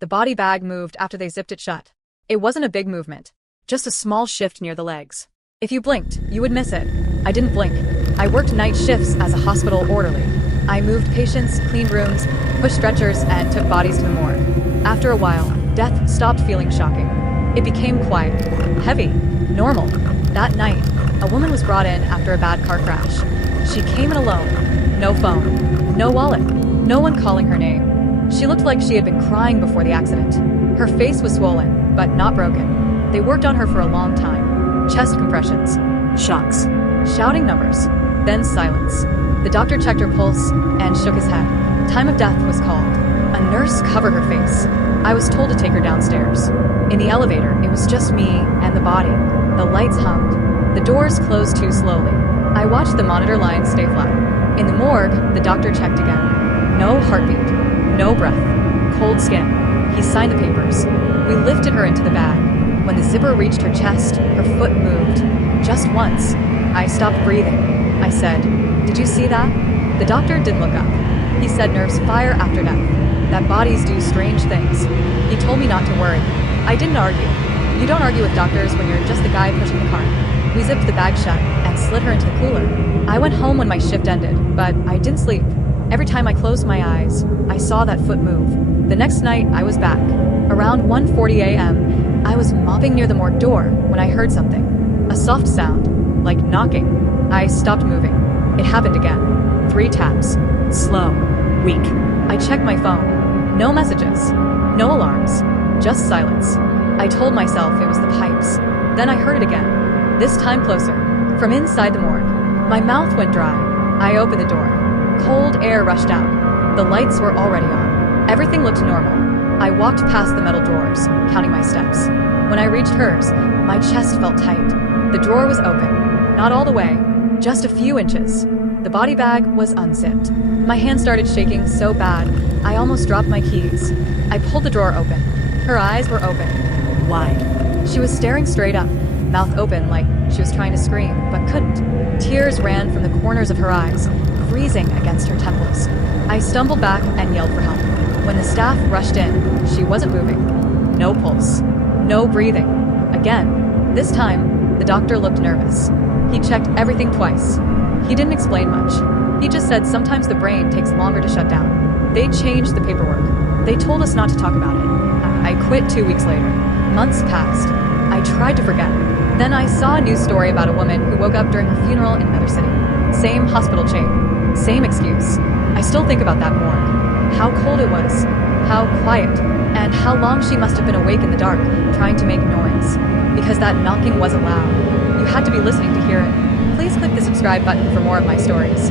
The body bag moved after they zipped it shut. It wasn't a big movement, just a small shift near the legs. If you blinked, you would miss it. I didn't blink. I worked night shifts as a hospital orderly. I moved patients, cleaned rooms, pushed stretchers, and took bodies to the morgue. After a while, death stopped feeling shocking. It became quiet, heavy, normal. That night, a woman was brought in after a bad car crash. She came in alone. No phone, no wallet, no one calling her name. She looked like she had been crying before the accident. Her face was swollen, but not broken. They worked on her for a long time. Chest compressions, shocks, shouting numbers, then silence. The doctor checked her pulse and shook his head. Time of death was called. A nurse covered her face. I was told to take her downstairs. In the elevator, it was just me and the body. The lights hummed. The doors closed too slowly. I watched the monitor lines stay flat. In the morgue, the doctor checked again. No heartbeat, no breath, cold skin. He signed the papers. We lifted her into the bag. When the zipper reached her chest, her foot moved. Just once. I stopped breathing. I said, "Did you see that?" The doctor didn't look up. He said nerves fire after death, that bodies do strange things. He told me not to worry. I didn't argue. You don't argue with doctors when you're just the guy pushing the cart. We zipped the bag shut and slid her into the cooler. I went home when my shift ended, but I didn't sleep. Every time I closed my eyes, I saw that foot move. The next night, I was back. Around 1:40 a.m., I was mopping near the morgue door when I heard something. A soft sound, like knocking. I stopped moving. It happened again. 3 taps. Slow. Weak. I checked my phone. No messages. No alarms. Just silence. I told myself it was the pipes. Then I heard it again. This time closer. From inside the morgue. My mouth went dry. I opened the door. Cold air rushed out. The lights were already on. Everything looked normal. I walked past the metal drawers, counting my steps. When I reached hers, my chest felt tight. The drawer was open. Not all the way. Just a few inches. The body bag was unzipped. My hand started shaking so bad, I almost dropped my keys. I pulled the drawer open. Her eyes were open. Wide. She was staring straight up, mouth open like she was trying to scream, but couldn't. Tears ran from the corners of her eyes, freezing against her temples. I stumbled back and yelled for help. When the staff rushed in, she wasn't moving. No pulse. No breathing. Again. This time, the doctor looked nervous. He checked everything twice. He didn't explain much. He just said sometimes the brain takes longer to shut down. They changed the paperwork. They told us not to talk about it. I quit 2 weeks later. Months passed. I tried to forget. Then I saw a news story about a woman who woke up during her funeral in another city. Same hospital chain. Same excuse. I still think about that morgue. How cold it was. How quiet. And how long she must have been awake in the dark, trying to make noise. Because that knocking wasn't loud. You had to be listening to hear it. Please click the subscribe button for more of my stories.